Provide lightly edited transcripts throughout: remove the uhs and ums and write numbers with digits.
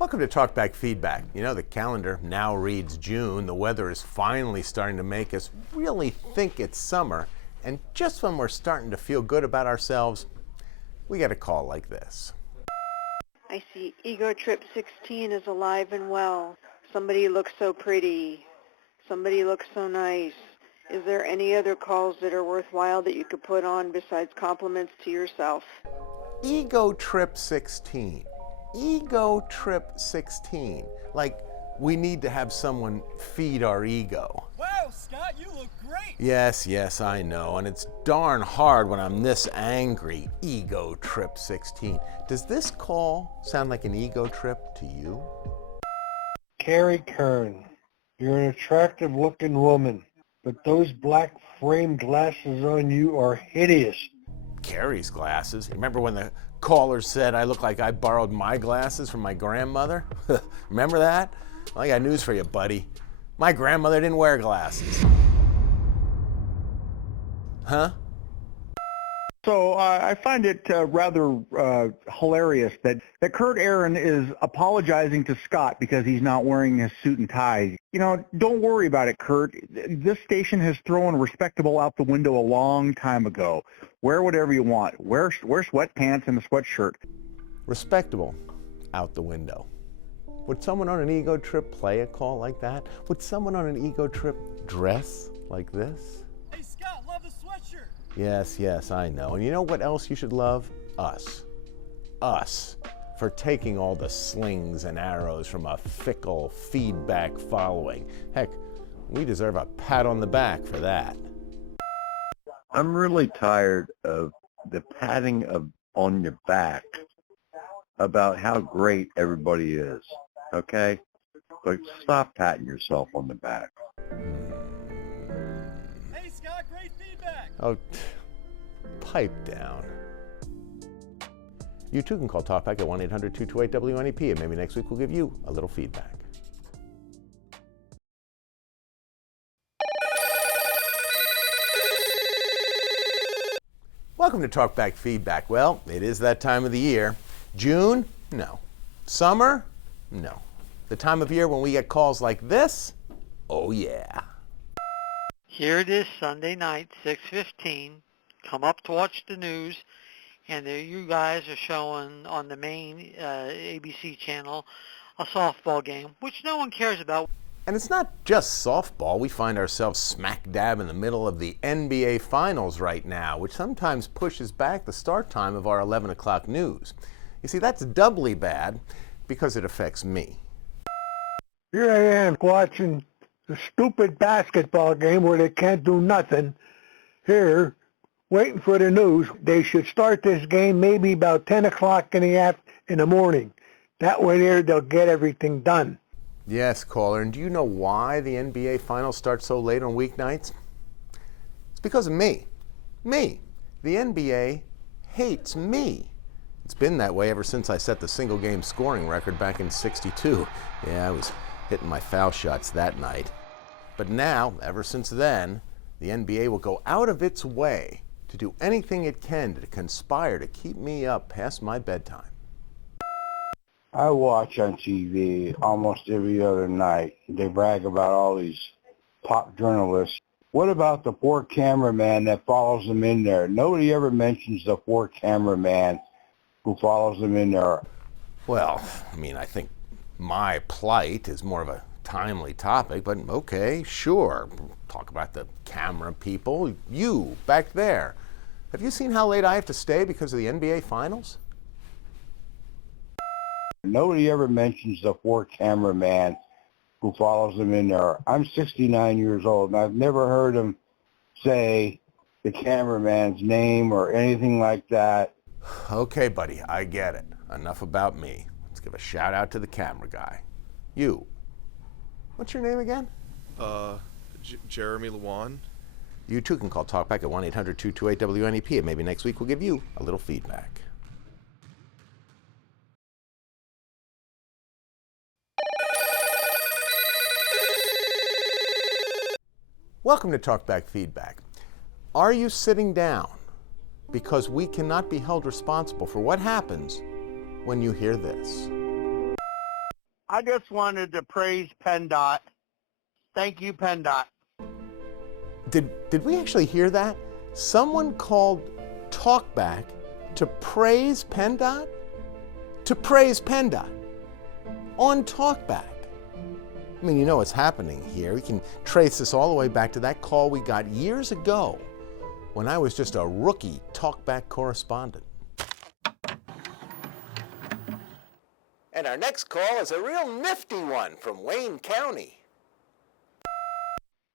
Welcome to Talkback Feedback. You know, the calendar now reads June. The weather is finally starting to make us really think it's summer. And just when we're starting to feel good about ourselves, we get a call like this. I see Ego Trip 16 is alive and well. Somebody looks so pretty. Somebody looks so nice. Is there any other calls that are worthwhile that you could put on besides compliments to yourself? Ego Trip 16. Ego Trip 16. Like, we need to have someone feed our ego. Wow, Scott, you look great! Yes, I know, and it's darn hard when I'm this angry. Ego Trip 16. Does this call sound like an ego trip to you? Carrie Kern, you're an attractive looking woman, but those black framed glasses on you are hideous. Carrie's glasses? Remember when the caller said I look like I borrowed my glasses from my grandmother? Remember that? Well, I got news for you, buddy. My grandmother didn't wear glasses. Huh? So I find it rather hilarious that Kurt Aaron is apologizing to Scott because he's not wearing his suit and tie. You know, don't worry about it, Kurt. This station has thrown respectable out the window a long time ago. Wear whatever you want. Wear sweatpants and a sweatshirt. Respectable out the window. Would someone on an ego trip play a call like that? Would someone on an ego trip dress like this? Hey, Scott, love the sweatshirt! Yes, I know. And you know what else you should love? Us. Us. For taking all the slings and arrows from a fickle feedback following. Heck, we deserve a pat on the back for that. I'm really tired of the patting on your back about how great everybody is, okay? But stop patting yourself on the back. Hey, Scott, great feedback! Oh, pipe down. You too can call Talkback at 1-800-228-WNEP, and maybe next week we'll give you a little feedback. Welcome to Talkback Feedback. Well, it is that time of the year. June? No. Summer? No. The time of year when we get calls like this? Oh yeah. Here it is Sunday night, 6:15. Come up to watch the news, and there you guys are showing on the main ABC channel a softball game, which no one cares about. And it's not just softball. We find ourselves smack dab in the middle of the NBA Finals right now, which sometimes pushes back the start time of our 11 o'clock news. You see, that's doubly bad because it affects me. Here I am watching the stupid basketball game where they can't do nothing. Here, waiting for the news. They should start this game maybe about 10 o'clock in the morning. That way there they'll get everything done. Yes, caller, and do you know why the NBA Finals start so late on weeknights? It's because of me. Me. The NBA hates me. It's been that way ever since I set the single game scoring record back in '62. Yeah, I was hitting my foul shots that night. But now, ever since then, the NBA will go out of its way to do anything it can to conspire to keep me up past my bedtime. I watch on TV almost every other night. They brag about all these pop journalists. What about the poor cameraman that follows them in there? Nobody ever mentions the poor cameraman who follows them in there. Well, I mean, I think my plight is more of a timely topic, but okay, sure. Talk about the camera people. You, back there. Have you seen how late I have to stay because of the NBA Finals? Nobody ever mentions the poor cameraman who follows them in there. I'm 69 years old, and I've never heard him say the cameraman's name or anything like that. Okay, buddy, I get it. Enough about me. Let's give a shout out to the camera guy. You. What's your name again? Jeremy Lewan. You too can call Talkback at 1-800-228-WNEP, and maybe next week we'll give you a little feedback. Welcome to Talkback Feedback. Are you sitting down? Because we cannot be held responsible for what happens when you hear this. I just wanted to praise PennDOT. Thank you, PennDOT. Did we actually hear that? Someone called Talkback to praise PennDOT? To praise PennDOT on Talkback. I mean, you know what's happening here. We can trace this all the way back to that call we got years ago when I was just a rookie Talkback correspondent. And our next call is a real nifty one from Wayne County.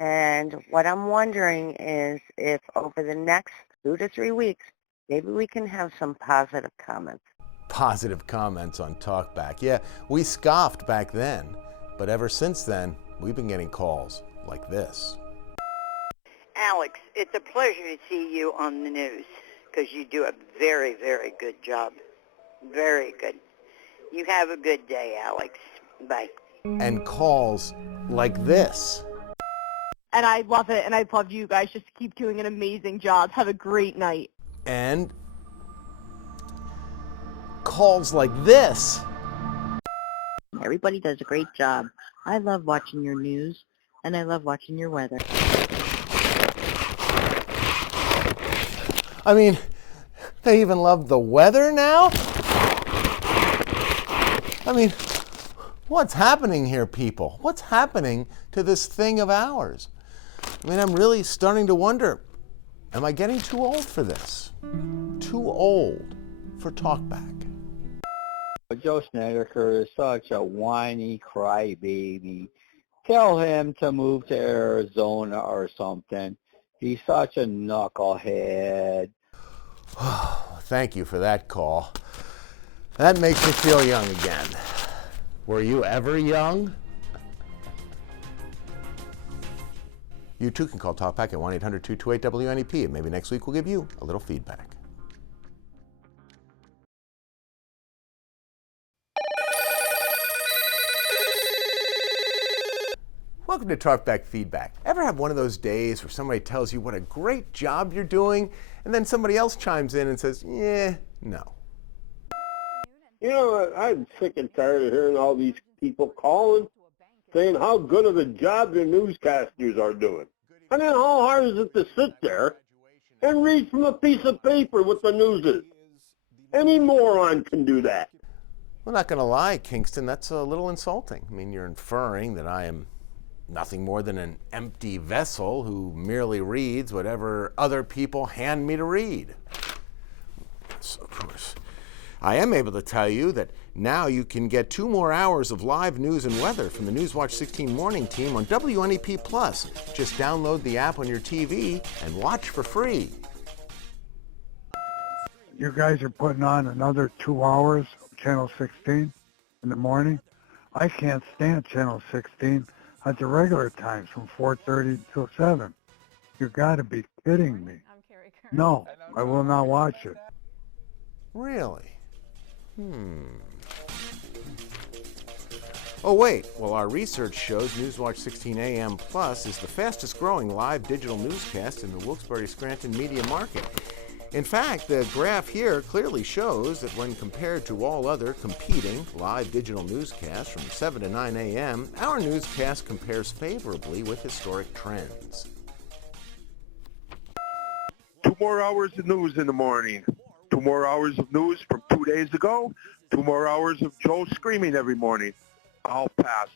And what I'm wondering is if over the next 2 to 3 weeks, maybe we can have some positive comments. Positive comments on Talkback. Yeah, we scoffed back then, but ever since then, we've been getting calls like this. Alex, it's a pleasure to see you on the news because you do a very, very good job. Very good. You have a good day, Alex. Bye. And calls like this. And I love it, and I love you guys. Just keep doing an amazing job. Have a great night. And calls like this. Everybody does a great job. I love watching your news, and I love watching your weather. I mean, they even love the weather now? I mean, what's happening here, people? What's happening to this thing of ours? I mean, I'm really starting to wonder, am I getting too old for this? Too old for Talkback. Joe Snedeker is such a whiny crybaby. Tell him to move to Arizona or something. He's such a knucklehead. Thank you for that call. That makes me feel young again. Were you ever young? You too can call Talkback at 1-800-228-WNEP, and maybe next week we'll give you a little feedback. Welcome to Talkback Feedback. Ever have one of those days where somebody tells you what a great job you're doing, and then somebody else chimes in and says, yeah, no. You know, I'm sick and tired of hearing all these people calling, saying how good of a job your newscasters are doing. I mean, how hard is it to sit there and read from a piece of paper what the news is? Any moron can do that. Well, not going to lie, Kingston, that's a little insulting. I mean, you're inferring that I am nothing more than an empty vessel who merely reads whatever other people hand me to read. So, of course, I am able to tell you that now you can get 2 more hours of live news and weather from the Newswatch 16 morning team on WNEP+. Just download the app on your TV and watch for free. You guys are putting on another 2 hours of Channel 16 in the morning. I can't stand Channel 16 at the regular times from 4:30 till 7. You got to be kidding me. No, I will not watch it. Really? Oh wait, well our research shows Newswatch 16 AM Plus is the fastest growing live digital newscast in the Wilkes-Barre-Scranton media market. In fact, the graph here clearly shows that when compared to all other competing live digital newscasts from 7 to 9 a.m., our newscast compares favorably with historic trends. 2 more hours of news in the morning. 2 more hours of news from 2 days ago. 2 more hours of Joe screaming every morning. I'll pass.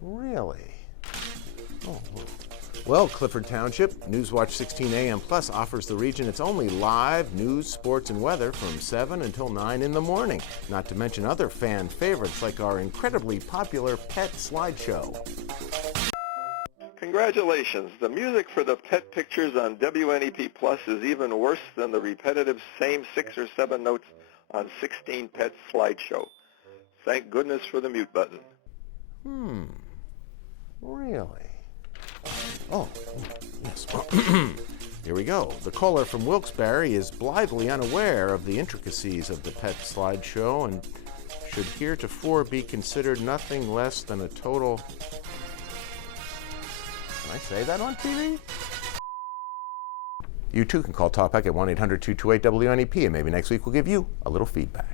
Really? Oh. Well, Clifford Township, Newswatch 16 AM Plus offers the region its only live news, sports, and weather from 7 until 9 in the morning, not to mention other fan favorites like our incredibly popular pet slideshow. Congratulations. The music for the pet pictures on WNEP Plus is even worse than the repetitive same 6 or 7 notes on 16 Pets slideshow. Thank goodness for the mute button. Really? Oh, yes. Here we go. The caller from Wilkes-Barre is blithely unaware of the intricacies of the pet slideshow and should heretofore be considered nothing less than a total... Can I say that on TV? You too can call Talkback at 1-800-228-WNEP, and maybe next week we'll give you a little feedback.